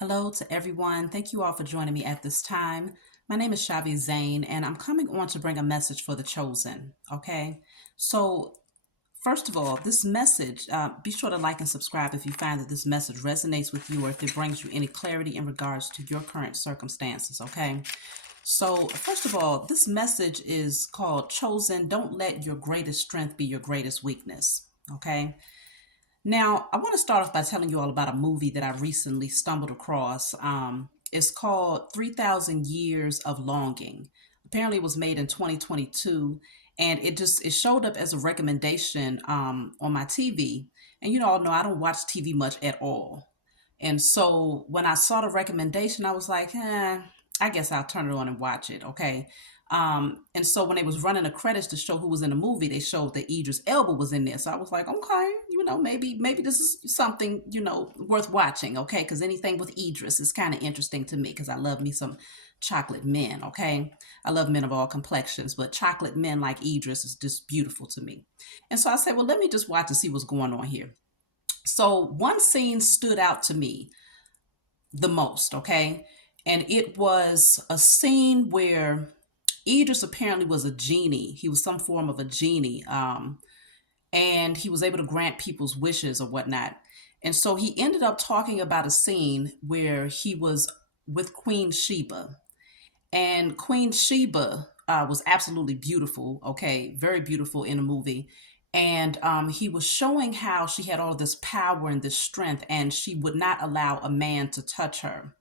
Hello to everyone. Thank you all for joining me at this time. My name is Shavi Zane, and I'm coming on to bring a message for the chosen. Okay. So, first of all, this message, be sure to like and subscribe if you find that this message resonates with you or if it brings you any clarity in regards to your current circumstances. Okay. So, first of all, this message is called Chosen. Don't let your greatest strength be your greatest weakness. Okay. Now, I want to start off by telling you all about a movie that I recently stumbled across. It's called 3,000 Years of Longing. Apparently, it was made in 2022, and it showed up as a recommendation on my TV. And you all know I don't watch TV much at all. And so when I saw the recommendation, I was like, I guess I'll turn it on and watch it. Okay. And so when they was running the credits to show who was in the movie, they showed that Idris Elba was in there. So I was like, okay, maybe this is something, worth watching. Okay. Cause anything with Idris is kind of interesting to me because I love me some chocolate men. Okay. I love men of all complexions, but chocolate men like Idris is just beautiful to me. And so I said, well, let me just watch and see what's going on here. So one scene stood out to me the most, okay? And it was a scene where Idris apparently was a genie. He was some form of a genie. And he was able to grant people's wishes or whatnot. And so he ended up talking about a scene where he was with Queen Sheba. And Queen Sheba was absolutely beautiful, okay, very beautiful in the movie. And he was showing how she had all this power and this strength, and she would not allow a man to touch her.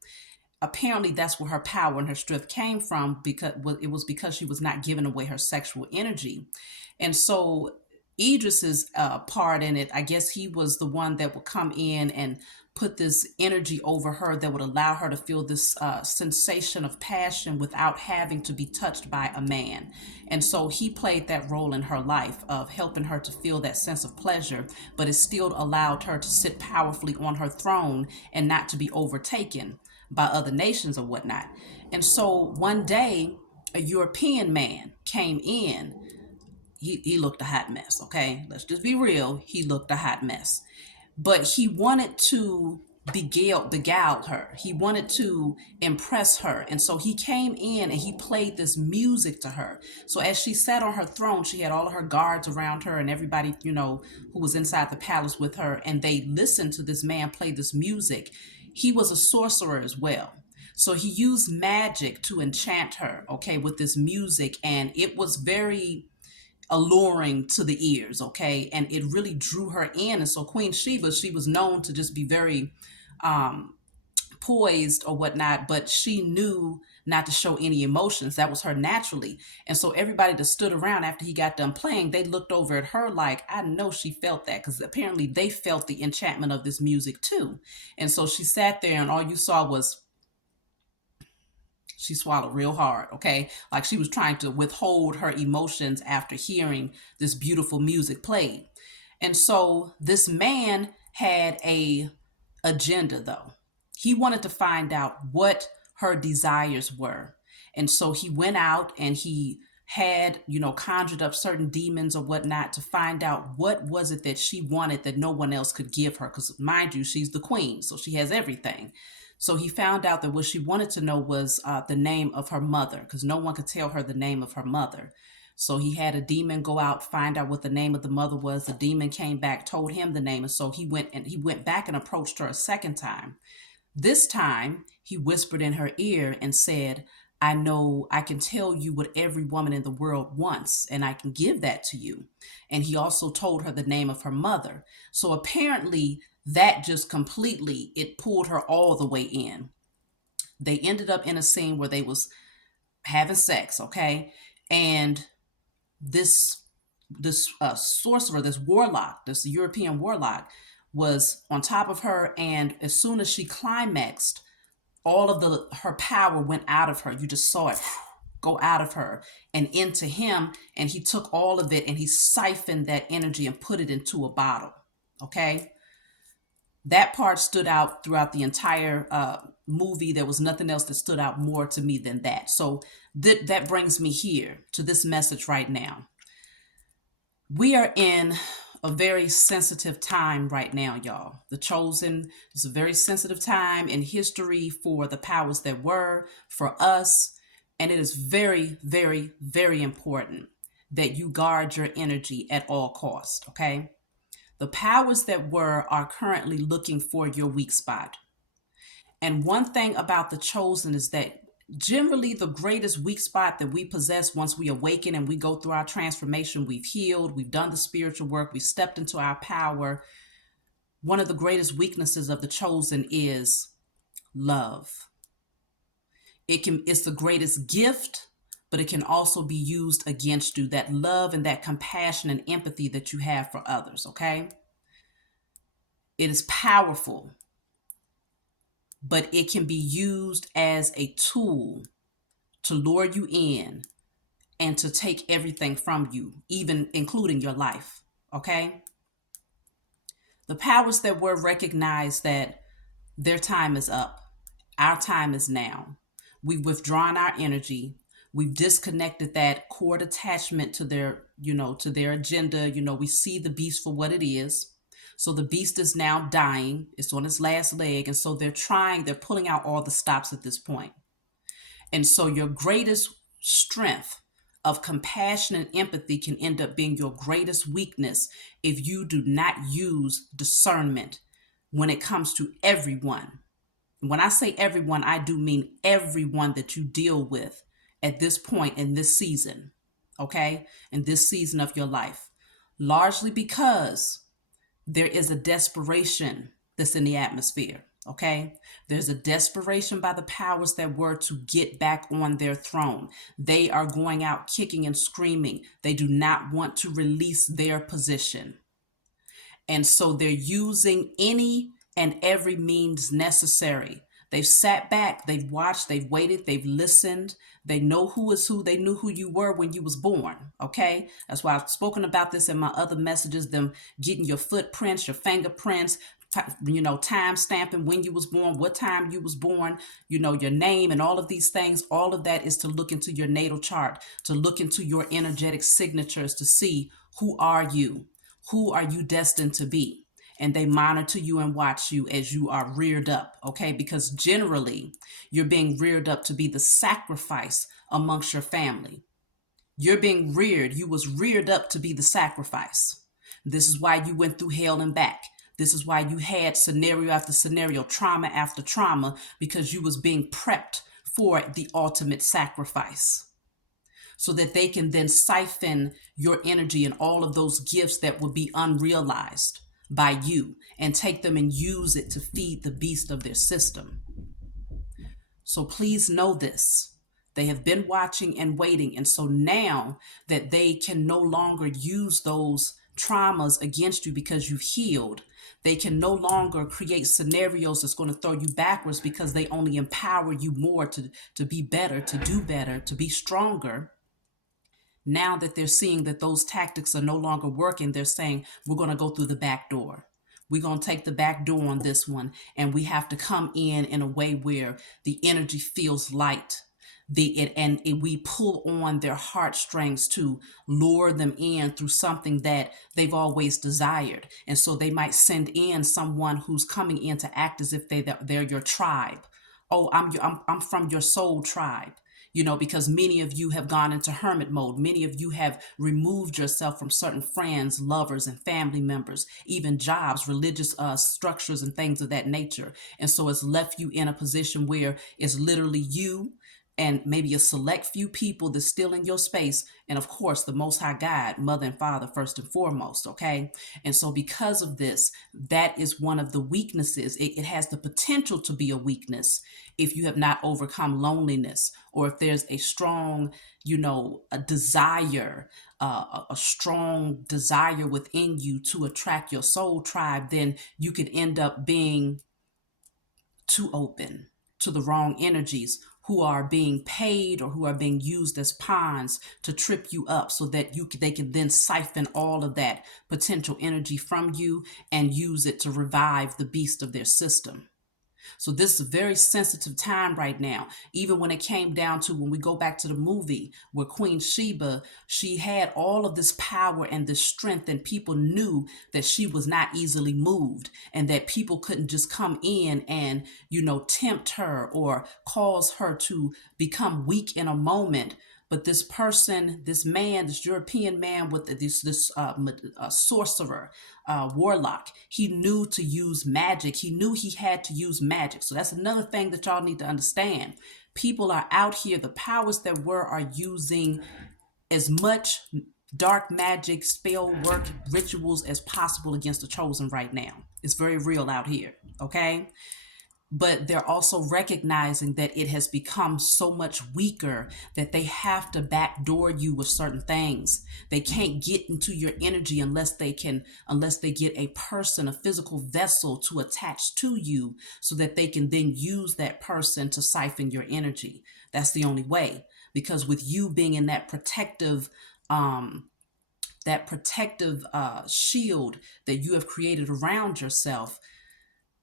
Apparently, that's where her power and her strength came from because it was because she was not giving away her sexual energy. And so Idris's part in it, I guess he was the one that would come in and put this energy over her that would allow her to feel this sensation of passion without having to be touched by a man. And so he played that role in her life of helping her to feel that sense of pleasure, but it still allowed her to sit powerfully on her throne and not to be overtaken by other nations or whatnot. And so one day, a European man came in. He looked a hot mess, okay? Let's just be real. He looked a hot mess. But he wanted to beguile her. He wanted to impress her. And so he came in and he played this music to her. So as she sat on her throne, she had all of her guards around her and everybody, who was inside the palace with her. And they listened to this man play this music. He was a sorcerer as well. So he used magic to enchant her, okay, with this music. And it was very alluring to the ears, okay? And it really drew her in. And so Queen Sheba, she was known to just be very um, poised or whatnot, but she knew not to show any emotions. That was her naturally. And so everybody that stood around after he got done playing, they looked over at her like, I know she felt that because apparently they felt the enchantment of this music too. And so she sat there and all you saw was she swallowed real hard, okay? Like she was trying to withhold her emotions after hearing this beautiful music played. And so this man had a agenda though. He wanted to find out what her desires were. And so he went out and he had, conjured up certain demons or whatnot to find out what was it that she wanted that no one else could give her. Because mind you, she's the queen, so she has everything. So he found out that what she wanted to know was the name of her mother, because no one could tell her the name of her mother. So he had a demon go out, find out what the name of the mother was. The demon came back, told him the name, and so he went back and approached her a second time. This time, he whispered in her ear and said, I know I can tell you what every woman in the world wants, and I can give that to you. And he also told her the name of her mother. So apparently, that just completely, it pulled her all the way in. They ended up in a scene where they was having sex, okay? And this sorcerer, this warlock, this European warlock, was on top of her, and as soon as she climaxed, all of her power went out of her. You just saw it go out of her and into him, and he took all of it and he siphoned that energy and put it into a bottle. Okay, that part stood out throughout the entire movie. There was nothing else that stood out more to me than that. So that brings me here to this message right now. We are in a very sensitive time right now, y'all. The Chosen is a very sensitive time in history for the powers that were, for us. And it is very, very, very important that you guard your energy at all costs, okay? The powers that were are currently looking for your weak spot. And one thing about the Chosen is that generally the greatest weak spot that we possess once we awaken and we go through our transformation, we've healed, we've done the spiritual work, we've stepped into our power. One of the greatest weaknesses of the Chosen is love. It's the greatest gift, but it can also be used against you. That love and that compassion and empathy that you have for others, okay? It is powerful, but it can be used as a tool to lure you in and to take everything from you, even including your life, okay? The powers that were recognize that their time is up. Our time is now. We've withdrawn our energy. We've disconnected that cord attachment to their, to their agenda. We see the beast for what it is. So the beast is now dying. It's on its last leg. And so they're pulling out all the stops at this point. And so your greatest strength of compassion and empathy can end up being your greatest weakness if you do not use discernment when it comes to everyone. When I say everyone, I do mean everyone that you deal with at this point in this season, okay? In this season of your life. Largely because there is a desperation that's in the atmosphere, okay? There's a desperation by the powers that were to get back on their throne. They are going out kicking and screaming. They do not want to release their position. And so they're using any and every means necessary. They've sat back, they've watched, they've waited, they've listened. They know who is who. They knew who you were when you was born, okay? That's why I've spoken about this in my other messages, them getting your footprints, your fingerprints, time stamping when you was born, what time you was born, your name and all of these things. All of that is to look into your natal chart, to look into your energetic signatures to see who are you? Who are you destined to be? And they monitor you and watch you as you are reared up, okay? Because generally, you're being reared up to be the sacrifice amongst your family. You're being reared. You was reared up to be the sacrifice. This is why you went through hell and back. This is why you had scenario after scenario, trauma after trauma, because you was being prepped for the ultimate sacrifice, so that they can then siphon your energy and all of those gifts that will be unrealized by you and take them and use it to feed the beast of their system. So please know this. They have been watching and waiting. And so now that they can no longer use those traumas against you because you've healed, they can no longer create scenarios that's going to throw you backwards, because they only empower you more to be better, to do better, to be stronger. Now that they're seeing that those tactics are no longer working, they're saying, we're going to go through the back door. We're going to take the back door on this one. And we have to come in a way where the energy feels light. We pull on their heartstrings to lure them in through something that they've always desired. And so they might send in someone who's coming in to act as if they're your tribe. Oh, I'm from your soul tribe. Because many of you have gone into hermit mode. Many of you have removed yourself from certain friends, lovers, and family members, even jobs, religious structures, and things of that nature. And so it's left you in a position where it's literally you and maybe a select few people that's still in your space. And of course, the Most High God, Mother and Father, first and foremost, okay? And so because of this, that is one of the weaknesses. It has the potential to be a weakness if you have not overcome loneliness, or if there's a strong, a desire, a strong desire within you to attract your soul tribe, then you could end up being too open to the wrong energies who are being paid or who are being used as pawns to trip you up, so that they can then siphon all of that potential energy from you and use it to revive the beast of their system. So this is a very sensitive time right now. Even when it came down to when we go back to the movie where Queen Sheba, she had all of this power and this strength, and people knew that she was not easily moved and that people couldn't just come in and, tempt her or cause her to become weak in a moment. But this person, this man, this European man with this sorcerer, warlock, he knew to use magic. He knew he had to use magic. So that's another thing that y'all need to understand. People are out here. The powers that were are using as much dark magic, spell work, rituals as possible against the chosen right now. It's very real out here. Okay. But they're also recognizing that it has become so much weaker that they have to backdoor you with certain things. They can't get into your energy unless they get a person, a physical vessel to attach to you so that they can then use that person to siphon your energy. That's the only way. Because with you being in that protective shield that you have created around yourself,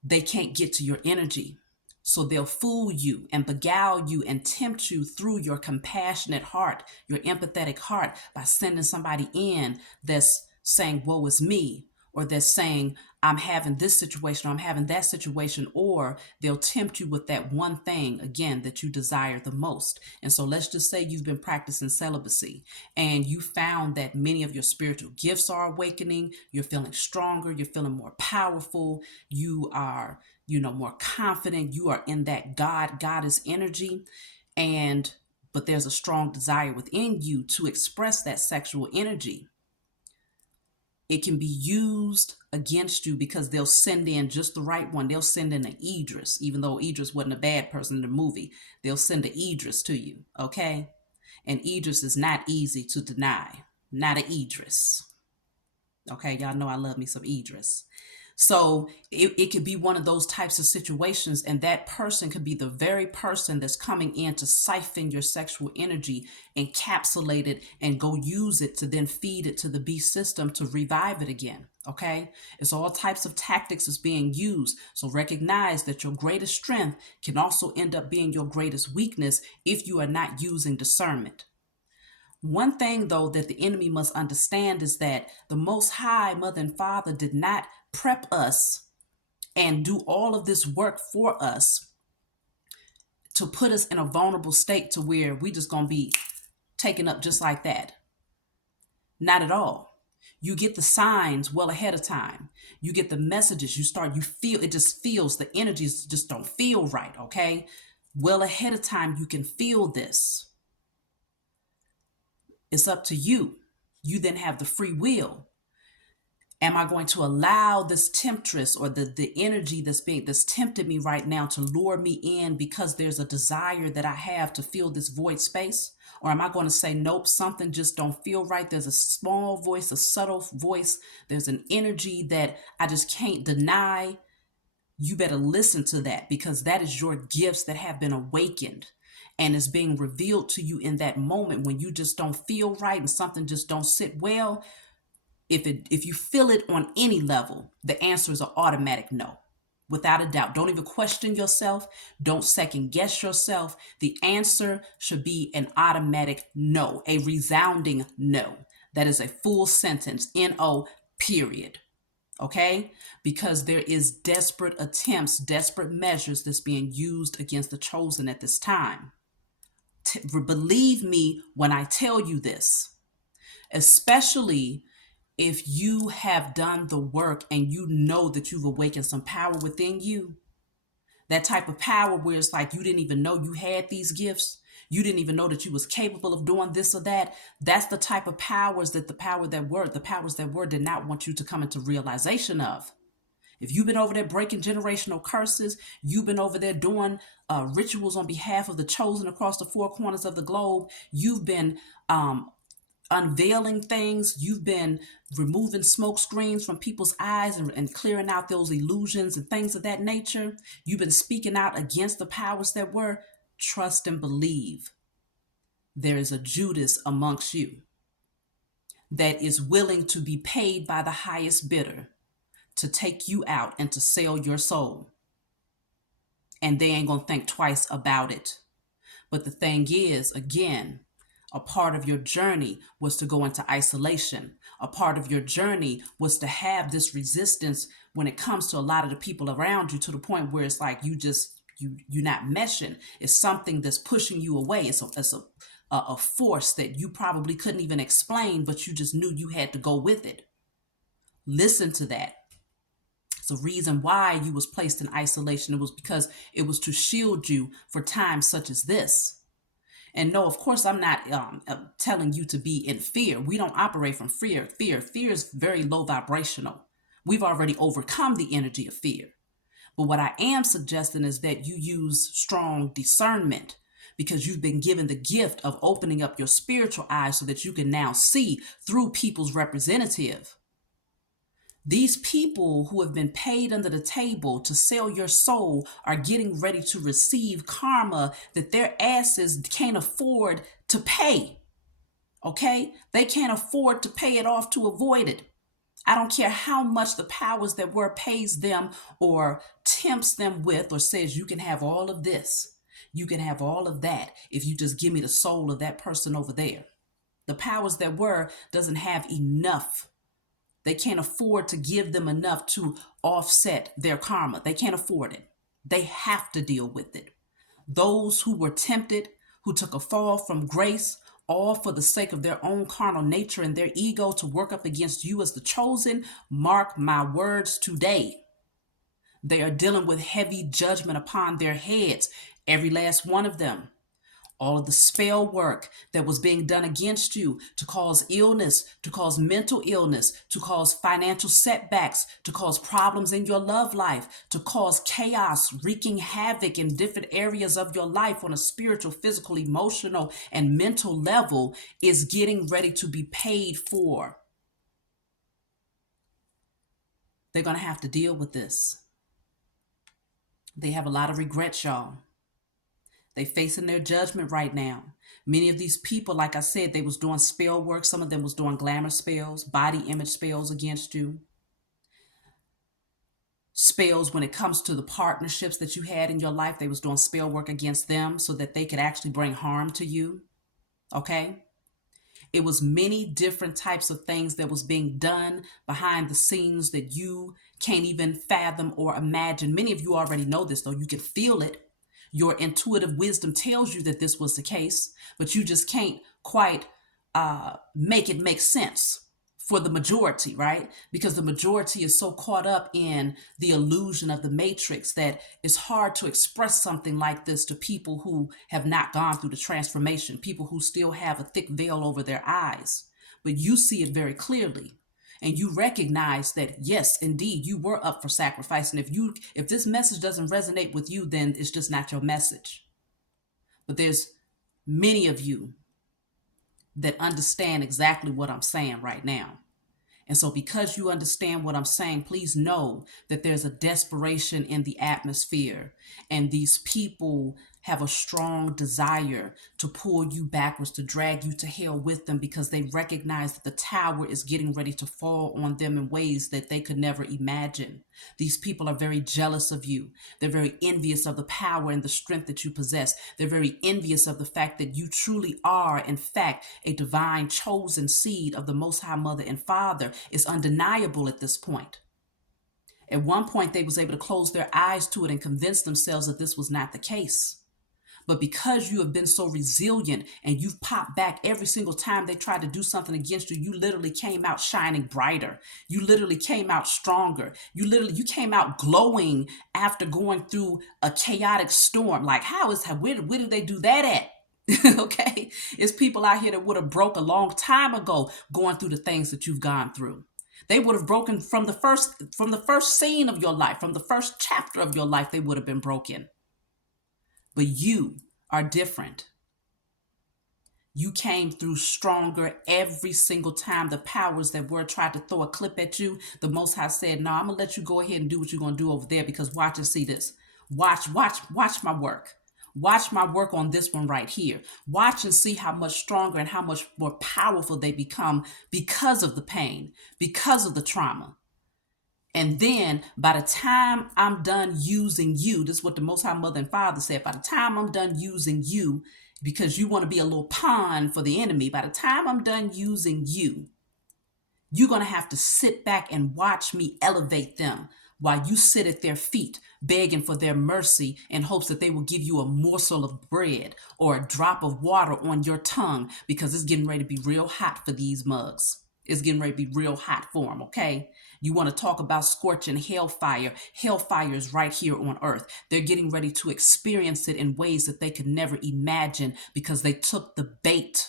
they can't get to your energy. So they'll fool you and beguile you and tempt you through your compassionate heart, your empathetic heart, by sending somebody in that's saying, woe is me, or that's saying, I'm having this situation, or I'm having that situation, or they'll tempt you with that one thing, again, that you desire the most. And so let's just say you've been practicing celibacy and you found that many of your spiritual gifts are awakening, you're feeling stronger, you're feeling more powerful, you are, more confident, you are in that goddess energy, but there's a strong desire within you to express that sexual energy. It can be used against you because they'll send in just the right one. They'll send in an Idris, even though Idris wasn't a bad person in the movie. They'll send an Idris to you, okay? And Idris is not easy to deny. Not an Idris. Okay, y'all know I love me some Idris. So it could be one of those types of situations, and that person could be the very person that's coming in to siphon your sexual energy, encapsulate it, and go use it to then feed it to the beast system to revive it again. Okay, it's all types of tactics that's being used. So recognize that your greatest strength can also end up being your greatest weakness if you are not using discernment. One thing, though, that the enemy must understand is that the Most High, Mother and Father, did not prep us and do all of this work for us to put us in a vulnerable state to where we just going to be taken up just like that. Not at all. You get the signs well ahead of time. You get the messages. You feel, it just feels, the energies just don't feel right, okay? Well ahead of time, you can feel this. It's up to you. You then have the free will. Am I going to allow this temptress or the energy that's tempted me right now to lure me in because there's a desire that I have to fill this void space? Or am I going to say, nope, something just don't feel right? There's a small voice, a subtle voice. There's an energy that I just can't deny. You better listen to that, because that is your gifts that have been awakened and is being revealed to you in that moment when you just don't feel right and something just don't sit well. If you feel it on any level, the answer is an automatic no, without a doubt. Don't even question yourself. Don't second guess yourself. The answer should be an automatic no, a resounding no. That is a full sentence, N-O, period. Okay? Because there is desperate attempts, desperate measures that's being used against the chosen at this time. Believe me when I tell you this, especially if you have done the work and you know that you've awakened some power within you. That type of power where it's like you didn't even know you had these gifts. You didn't even know that you was capable of doing this or that. That's the type of powers that the powers that were did not want you to come into realization of. If you've been over there breaking generational curses, you've been over there doing rituals on behalf of the chosen across the four corners of the globe, you've been unveiling things, you've been removing smoke screens from people's eyes and clearing out those illusions and things of that nature, you've been speaking out against the powers that were, trust and believe there is a Judas amongst you that is willing to be paid by the highest bidder to take you out and to sell your soul. and they ain't going to think twice about it. But the thing is, again, a part of your journey was to go into isolation. A part of your journey was to have this resistance when it comes to a lot of the people around you, to the point where it's like you're not meshing. It's something that's pushing you away. It's a force that you probably couldn't even explain, but you just knew you had to go with it. Listen to that. It's a reason why you was placed in isolation. It was because it was to shield you for times such as this. And no, of course, I'm not telling you to be in fear. We don't operate from fear. Fear is very low vibrational. We've already overcome the energy of fear. But what I am suggesting is that you use strong discernment, because you've been given the gift of opening up your spiritual eyes so that you can now see through people's representative. These people who have been paid under the table to sell your soul are getting ready to receive karma that their asses can't afford to pay. Okay? They can't afford to pay it off to avoid it. I don't care how much the powers that were pays them or tempts them with, or says you can have all of this, you can have all of that if you just give me the soul of that person over there. The powers that were doesn't have enough. They can't afford to give them enough to offset their karma. They can't afford it. They have to deal with it. Those who were tempted, who took a fall from grace, all for the sake of their own carnal nature and their ego to work up against you as the chosen, mark my words today. They are dealing with heavy judgment upon their heads, every last one of them. All of the spell work that was being done against you to cause illness, to cause mental illness, to cause financial setbacks, to cause problems in your love life, to cause chaos, wreaking havoc in different areas of your life on a spiritual, physical, emotional, and mental level, is getting ready to be paid for. They're going to have to deal with this. They have a lot of regrets, y'all. They facing their judgment right now. Many of these people, like I said, they was doing spell work. Some of them was doing glamour spells, body image spells against you. Spells when it comes to the partnerships that you had in your life, they was doing spell work against them so that they could actually bring harm to you. Okay? It was many different types of things that was being done behind the scenes that you can't even fathom or imagine. Many of you already know this, though. You can feel it. Your intuitive wisdom tells you that this was the case, but you just can't quite make it make sense for the majority, right? Because the majority is so caught up in the illusion of the matrix that it's hard to express something like this to people who have not gone through the transformation, people who still have a thick veil over their eyes. But you see it very clearly. And you recognize that, yes, indeed, you were up for sacrifice. And if this message doesn't resonate with you, then it's just not your message. But there's many of you that understand exactly what I'm saying right now. And so because you understand what I'm saying, please know that there's a desperation in the atmosphere. And these people have a strong desire to pull you backwards, to drag you to hell with them, because they recognize that the tower is getting ready to fall on them in ways that they could never imagine. These people are very jealous of you. They're very envious of the power and the strength that you possess. They're very envious of the fact that you truly are, in fact, a divine chosen seed of the Most High Mother and Father. It's undeniable at this point. At one point, they was able to close their eyes to it and convince themselves that this was not the case. But because you have been so resilient and you've popped back every single time they tried to do something against you, you literally came out shining brighter. You literally came out stronger. You came out glowing after going through a chaotic storm. Like, where did they do that at? Okay, it's people out here that would have broke a long time ago going through the things that you've gone through. They would have broken from the first scene of your life, from the first chapter of your life, they would have been broken. But you are different. You came through stronger every single time. The powers that were tried to throw a clip at you, the Most High said, no, I'm going to let you go ahead and do what you're going to do over there, because watch and see this. Watch my work. Watch my work on this one right here. Watch and see how much stronger and how much more powerful they become because of the pain, because of the trauma. And then by the time I'm done using you, this is what the Most High Mother and Father said, by the time I'm done using you, because you want to be a little pawn for the enemy, by the time I'm done using you, you're going to have to sit back and watch me elevate them while you sit at their feet, begging for their mercy in hopes that they will give you a morsel of bread or a drop of water on your tongue, because it's getting ready to be real hot for these mugs. It's getting ready to be real hot for them, okay? You want to talk about scorching hellfire. Hellfire is right here on earth. They're getting ready to experience it in ways that they could never imagine because they took the bait,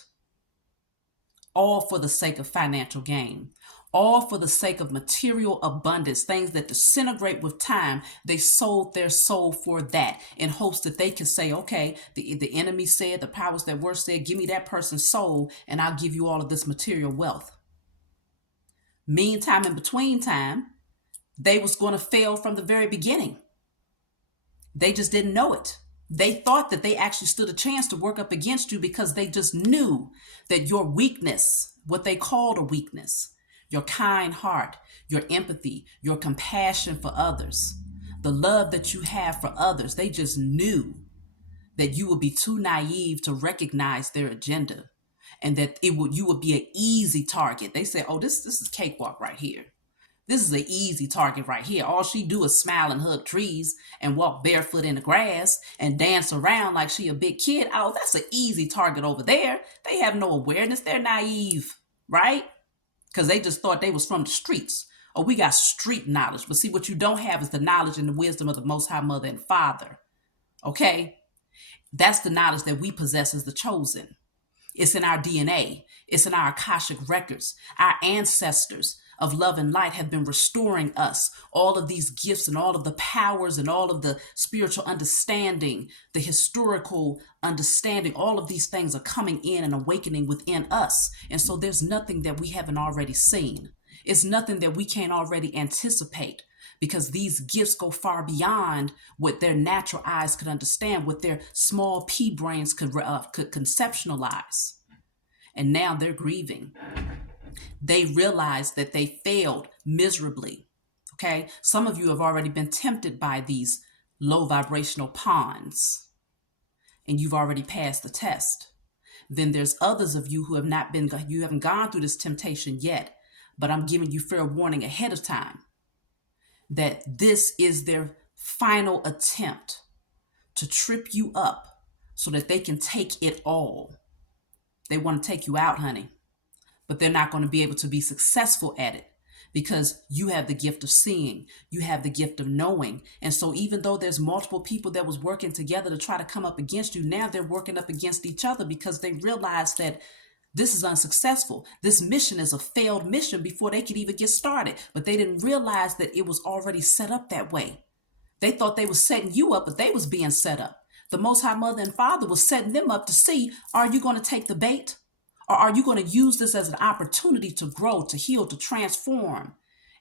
all for the sake of financial gain, all for the sake of material abundance, things that disintegrate with time. They sold their soul for that in hopes that they can say, okay, the enemy said, the powers that were said, give me that person's soul and I'll give you all of this material wealth. Meantime, in between time, they was going to fail from the very beginning. They just didn't know it. They thought that they actually stood a chance to work up against you because they just knew that your weakness, what they called a weakness, your kind heart, your empathy, your compassion for others, the love that you have for others, they just knew that you would be too naive to recognize their agenda, and that you would be an easy target. They say, oh, this is cakewalk right here. This is an easy target right here. All she do is smile and hug trees and walk barefoot in the grass and dance around like she a big kid. Oh, that's an easy target over there. They have no awareness. They're naive, right? Because they just thought they was from the streets. Oh, we got street knowledge. But see, what you don't have is the knowledge and the wisdom of the Most High Mother and Father. Okay? That's the knowledge that we possess as the chosen. It's in our DNA. It's in our Akashic records. Our ancestors of love and light have been restoring us all of these gifts and all of the powers and all of the spiritual understanding, the historical understanding. All of these things are coming in and awakening within us. And so there's nothing that we haven't already seen. It's nothing that we can't already anticipate, because these gifts go far beyond what their natural eyes could understand, what their small pea brains could conceptualize. And now they're grieving. They realize that they failed miserably. Okay? Some of you have already been tempted by these low vibrational pawns, and you've already passed the test. Then there's others of you who you haven't gone through this temptation yet, but I'm giving you fair warning ahead of time that this is their final attempt to trip you up so that they can take it all. They want to take you out, honey, but they're not going to be able to be successful at it because you have the gift of seeing, you have the gift of knowing. And so even though there's multiple people that was working together to try to come up against you, now they're working up against each other because they realize that this is unsuccessful. This mission is a failed mission before they could even get started. But they didn't realize that it was already set up that way. They thought they were setting you up, but they was being set up. The Most High Mother and Father was setting them up to see, are you going to take the bait? Or are you going to use this as an opportunity to grow, to heal, to transform,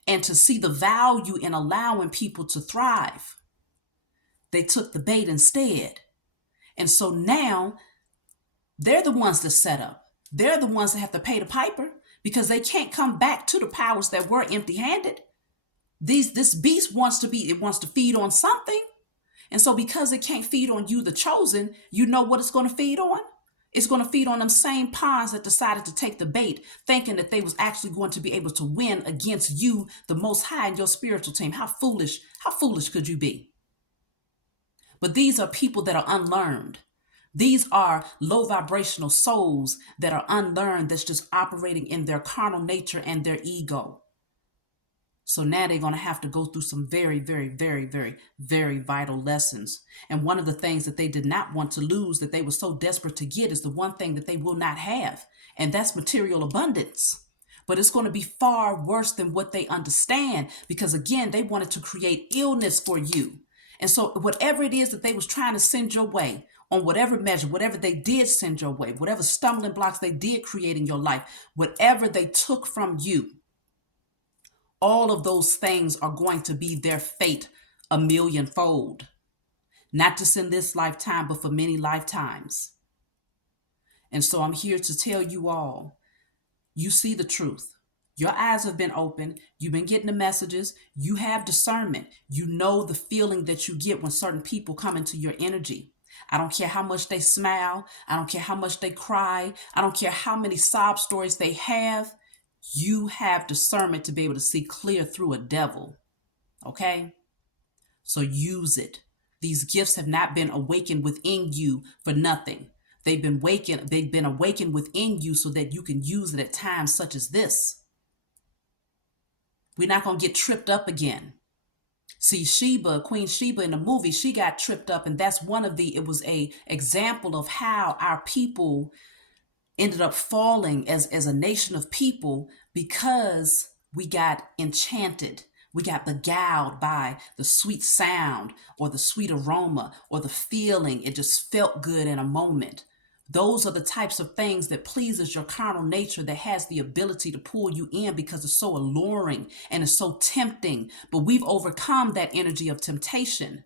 and to see the value in allowing people to thrive? They took the bait instead. And so now they're the ones that set up. They're the ones that have to pay the piper because they can't come back to the powers that were empty-handed. This beast wants to feed on something. And so because it can't feed on you, the chosen, you know what it's going to feed on? It's going to feed on them same pawns that decided to take the bait, thinking that they was actually going to be able to win against you, the Most High, and your spiritual team. How foolish could you be? But these are people that are unlearned. These are low vibrational souls that are unlearned, that's just operating in their carnal nature and their ego. So now they're going to have to go through some very, very, very, very, very vital lessons. And one of the things that they did not want to lose, that they were so desperate to get, is the one thing that they will not have. And that's material abundance. But it's going to be far worse than what they understand, because again, they wanted to create illness for you. And so whatever it is that they was trying to send your way, on whatever measure, whatever they did send your way, whatever stumbling blocks they did create in your life, whatever they took from you, all of those things are going to be their fate a millionfold. Not just in this lifetime, but for many lifetimes. And so I'm here to tell you all, you see the truth. Your eyes have been open. You've been getting the messages. You have discernment. You know the feeling that you get when certain people come into your energy. I don't care how much they smile. I don't care how much they cry. I don't care how many sob stories they have. You have discernment to be able to see clear through a devil. Okay? So use it. These gifts have not been awakened within you for nothing. They've been awakened within you so that you can use it at times such as this. We're not going to get tripped up again. See, Queen Sheba in the movie, she got tripped up, and that's it was a example of how our people ended up falling as a nation of people because we got enchanted. We got beguiled by the sweet sound or the sweet aroma or the feeling. It just felt good in a moment. Those are the types of things that pleases your carnal nature, that has the ability to pull you in because it's so alluring and it's so tempting. But we've overcome that energy of temptation.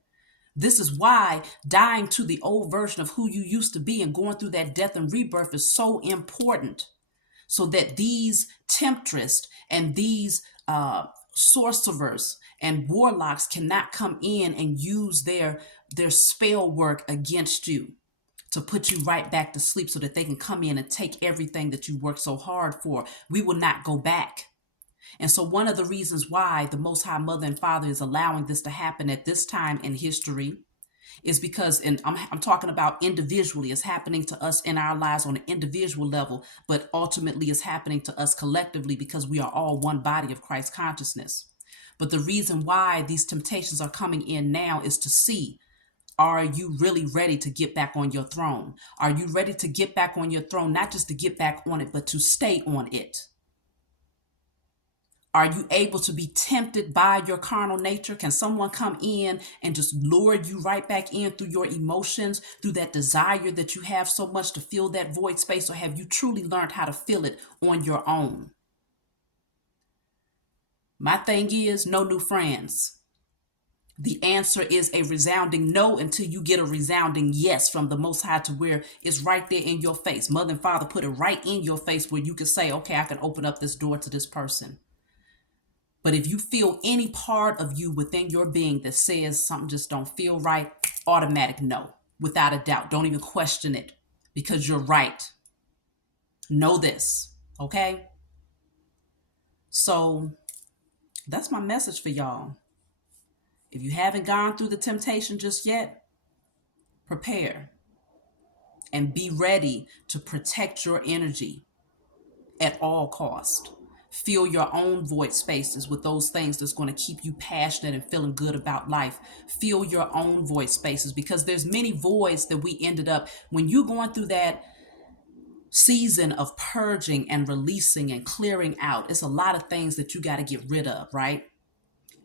This is why dying to the old version of who you used to be and going through that death and rebirth is so important, so that these temptress and these sorcerers and warlocks cannot come in and use their spell work against you to put you right back to sleep, so that they can come in and take everything that you worked so hard for. We will not go back. And so one of the reasons why the Most High Mother and Father is allowing this to happen at this time in history is because, and I'm talking about individually, it's happening to us in our lives on an individual level, but ultimately it's happening to us collectively because we are all one body of Christ consciousness. But the reason why these temptations are coming in now is to see, are you really ready to get back on your throne? Are you ready to get back on your throne, not just to get back on it, but to stay on it? Are you able to be tempted by your carnal nature? Can someone come in and just lure you right back in through your emotions, through that desire that you have so much to fill that void space? Or have you truly learned how to fill it on your own? My thing is, no new friends. The answer is a resounding no until you get a resounding yes from the Most High, to where it's right there in your face. Mother and Father put it right in your face where you can say, okay, I can open up this door to this person. But if you feel any part of you within your being that says something just don't feel right, automatic no, without a doubt. Don't even question it, because you're right. Know this, okay? So that's my message for y'all. If you haven't gone through the temptation just yet, prepare and be ready to protect your energy at all cost. Fill your own void spaces with those things that's going to keep you passionate and feeling good about life. Fill your own void spaces, because there's many voids that we ended up, when you're going through that season of purging and releasing and clearing out, it's a lot of things that you got to get rid of, right?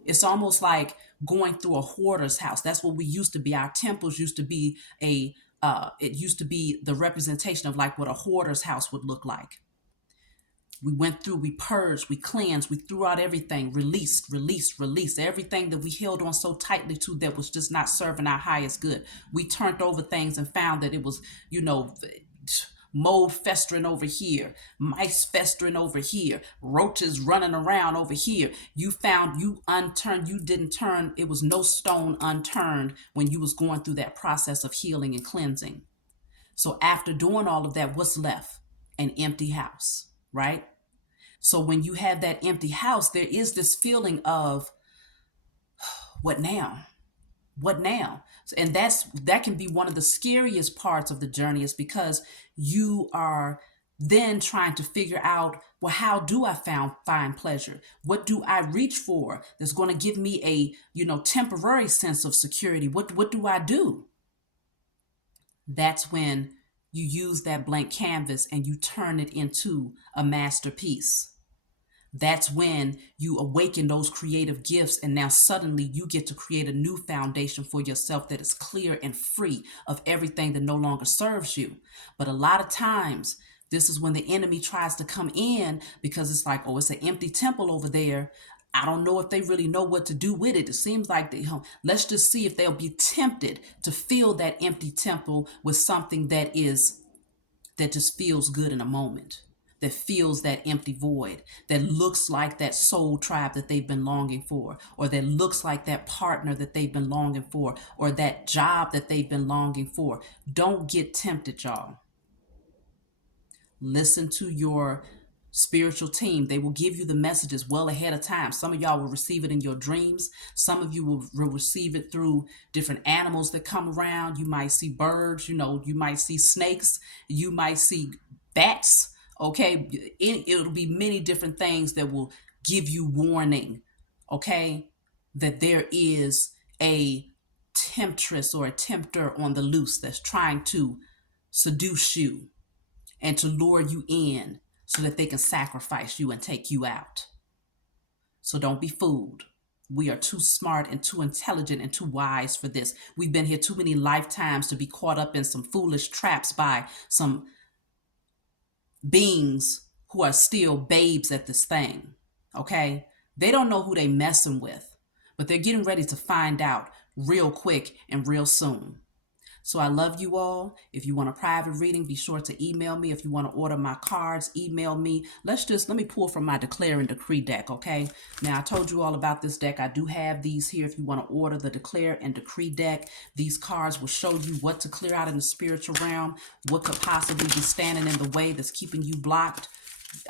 It's almost like going through a hoarder's house. That's what we used to be. Our temples used to be it used to be the representation of like what a hoarder's house would look like. We went through, we purged, we cleansed, we threw out everything, released, everything that we held on so tightly to that was just not serving our highest good. We turned over things and found that it was, mold festering over here, mice festering over here, roaches running around over here. You didn't turn, it was no stone unturned when you was going through that process of healing and cleansing. So after doing all of that, what's left? An empty house, right? So when you have that empty house, there is this feeling of, what now? What now? And that can be one of the scariest parts of the journey, is because you are then trying to figure out, well, how do I find pleasure? What do I reach for that's going to give me a, temporary sense of security? What do I do? That's when you use that blank canvas and you turn it into a masterpiece. That's when you awaken those creative gifts, and now suddenly you get to create a new foundation for yourself that is clear and free of everything that no longer serves you. But a lot of times, this is when the enemy tries to come in, because it's like, oh, it's an empty temple over there. I don't know if they really know what to do with it. It seems like let's just see if they'll be tempted to fill that empty temple with something that just feels good in a moment. that feels that empty void, that looks like that soul tribe that they've been longing for, or that looks like that partner that they've been longing for, or that job that they've been longing for. Don't get tempted, y'all. Listen to your spiritual team. They will give you the messages well ahead of time. Some of y'all will receive it in your dreams. Some of you will receive it through different animals that come around. You might see birds, you might see snakes, you might see bats. Okay, it'll be many different things that will give you warning, okay, that there is a temptress or a tempter on the loose that's trying to seduce you and to lure you in so that they can sacrifice you and take you out. So don't be fooled. We are too smart and too intelligent and too wise for this. We've been here too many lifetimes to be caught up in some foolish traps by some beings who are still babes at this thing. Okay? They don't know who they messing with, but they're getting ready to find out real quick and real soon. So I love you all. If you want a private reading, be sure to email me. If you want to order my cards, email me. Let me pull from my Declare and Decree deck, okay? Now, I told you all about this deck. I do have these here. If you want to order the Declare and Decree deck, these cards will show you what to clear out in the spiritual realm, what could possibly be standing in the way that's keeping you blocked.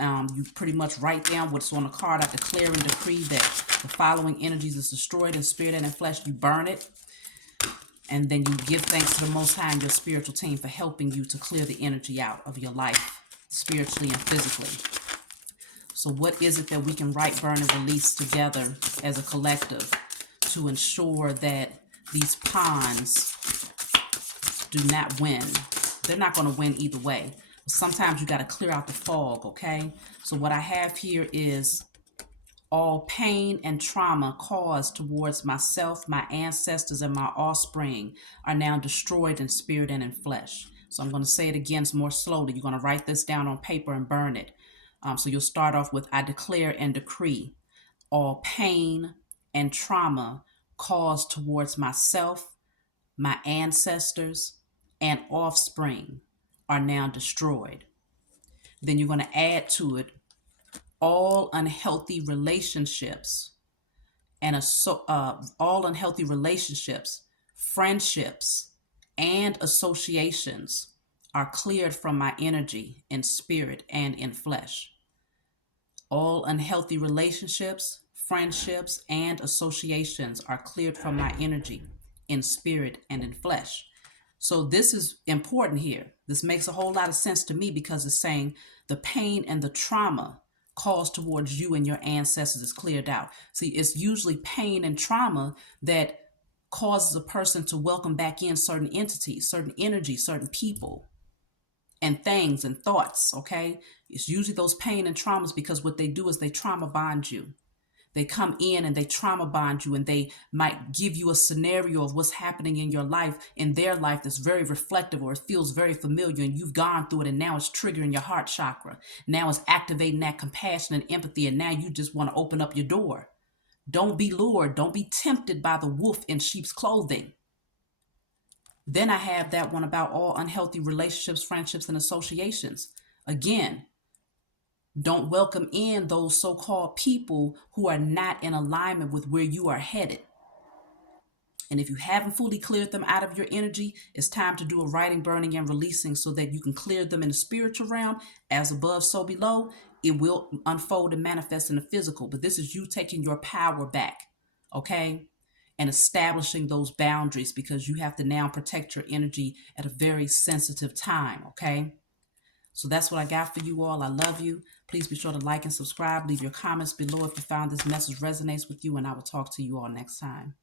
You pretty much write down what's on the card. I declare and decree that the following energies is destroyed in spirit and in flesh. You burn it. And then you give thanks to the Most High and your spiritual team for helping you to clear the energy out of your life, spiritually and physically. So what is it that we can write, burn, and release together as a collective to ensure that these pawns do not win? They're not going to win either way. But sometimes you got to clear out the fog, okay? So what I have here is all pain and trauma caused towards myself, my ancestors, and my offspring are now destroyed in spirit and in flesh. So I'm going to say it again more slowly. You're going to write this down on paper and burn it. So you'll start off with, I declare and decree all pain and trauma caused towards myself, my ancestors, and offspring are now destroyed. Then you're going to add to it all unhealthy relationships friendships, and associations are cleared from my energy in spirit and in flesh. All unhealthy relationships, friendships, and associations are cleared from my energy in spirit and in flesh. So this is important here. This makes a whole lot of sense to me because it's saying the pain and the trauma caused towards you and your ancestors is cleared out. See, it's usually pain and trauma that causes a person to welcome back in certain entities, certain energies, certain people, and things and thoughts, okay? It's usually those pain and traumas because what they do is they trauma bond you. They come in and they trauma bond you, and they might give you a scenario of what's happening in your life, in their life, that's very reflective, or it feels very familiar, and you've gone through it, and now it's triggering your heart chakra. Now it's activating that compassion and empathy, and now you just want to open up your door. Don't be lured. Don't be tempted by the wolf in sheep's clothing. Then I have that one about all unhealthy relationships, friendships, and associations. Again, don't welcome in those so-called people who are not in alignment with where you are headed. And if you haven't fully cleared them out of your energy, it's time to do a writing, burning, and releasing so that you can clear them in the spiritual realm. As above, so below. It will unfold and manifest in the physical. But this is you taking your power back, okay? And establishing those boundaries, because you have to now protect your energy at a very sensitive time, okay? So that's what I got for you all. I love you. Please be sure to like and subscribe. Leave your comments below if you found this message resonates with you, and I will talk to you all next time.